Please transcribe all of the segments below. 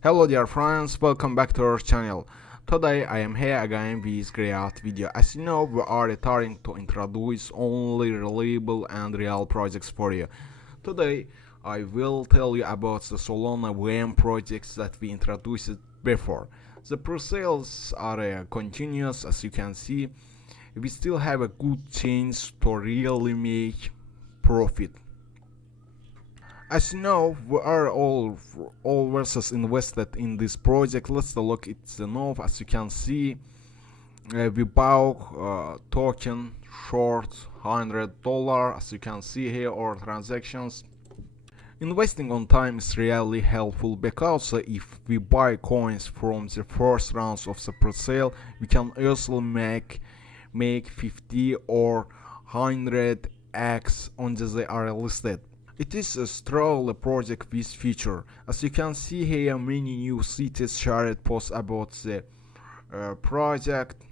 Hello dear friends, welcome back to our channel. Today I am here again with great video. As you know, we are trying to introduce only reliable and real projects for you. Today I will tell you about the Solona VM projects that we introduced before. The pre-sales are continuous, as you can see. We still have a good chance to really make profit. As you know, we are all versus invested in this project. Let's look at the node. As you can see, we bought token short $100. As you can see here, our transactions. Investing on time is really helpful because if we buy coins from the first rounds of the pre-sale, we can also make 50 or 100x on they are listed. It is a strong project with feature. As you can see here, many new cities shared posts about the project.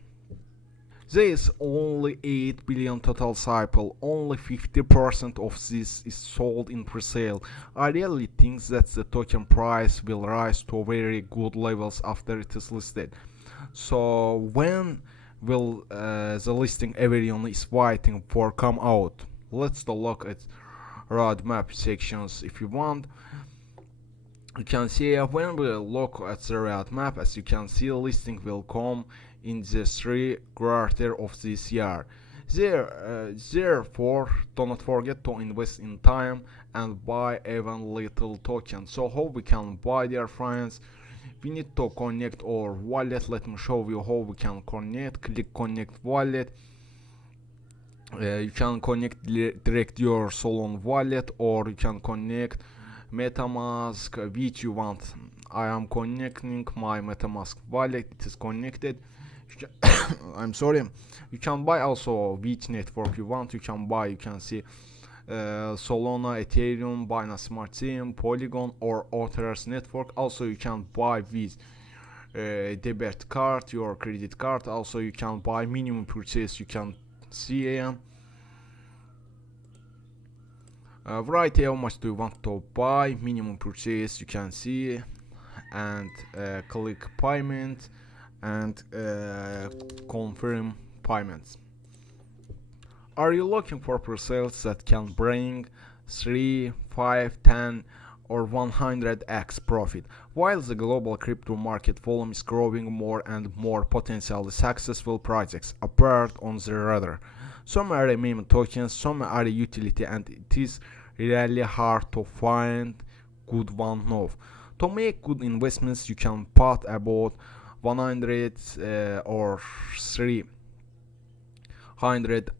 There is only 8 billion total cycle, only 50% of this is sold in pre-sale. I really think that the token price will rise to very good levels after it is listed. So when will the listing everyone is waiting for come out? Let's look at roadmap sections if you want. You can see when we look at the roadmap, as you can see, listing will come in the 3 quarters of this year. Therefore, do not forget to invest in time and buy even little tokens. So how we can buy, dear friends? We need to connect our wallet. Let me show you how we can connect. Click connect wallet. You can connect direct your Solon wallet, or you can connect MetaMask, which you want. I am connecting my MetaMask wallet. It is connected. I'm sorry. You can buy also which network you want. You can buy. You can see Solana, Ethereum, Binance Smart Chain, Polygon, or Others network. Also, you can buy with debit card, your credit card. Also, you can buy minimum purchase. You can see right here how much do you want to buy, minimum purchase, you can see, and click payment and confirm payments. Are you looking for pre-sales that can bring 3, 5, 10 or 100x profit? While the global crypto market volume is growing, more and more potentially successful projects appear on the radar. Some are meme tokens, some are utility, and it is really hard to find good one now. To make good investments, you can put about 100 or 300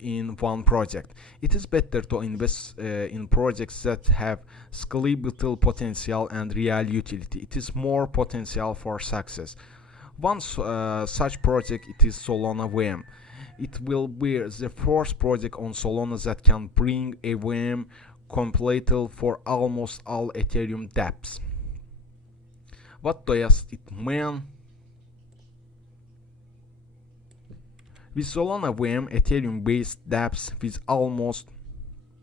in one project. It is better to invest in projects that have scalable potential and real utility. It is more potential for success. One such project it is Solana VM. It will be the first project on Solana that can bring a VM compatible for almost all Ethereum dApps. What does it mean? With Solana VM, Ethereum-based dApps with almost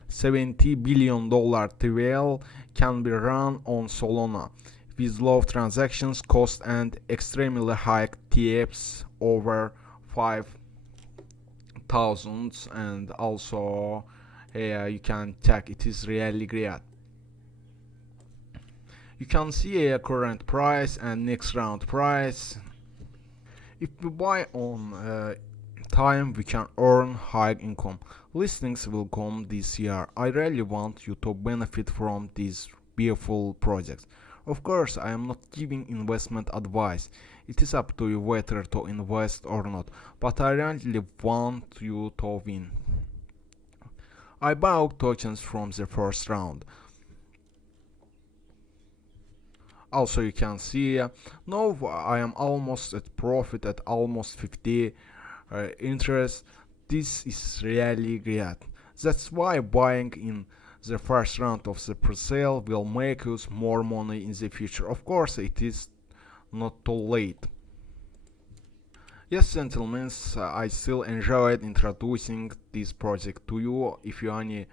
$70 billion TVL can be run on Solana with low transactions cost and extremely high TFs over 5,000, and also you can check it is really great. You can see a current price and next round price. If we buy on time, we can earn high income. Listings will come this year. I really want you to benefit from these beautiful projects. Of course, I am not giving investment advice. It is up to you whether to invest or not, but I really want you to win. I bought tokens from the first round. Also, you can see now I am almost at profit at almost 50 interest. This is really great. That's why buying in the first round of the pre-sale will make us more money in the future. Of course, it is not too late. Yes, gentlemen, I still enjoyed introducing this project to you. If you any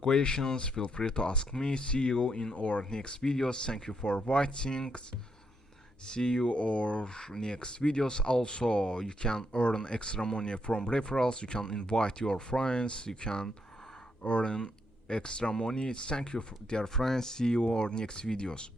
questions, feel free to ask me. See you in our next videos. Thank you for watching. See you our next videos. Also, you can earn extra money from referrals. You can invite your friends. You can earn extra money. Thank you, dear friends. See you our next videos.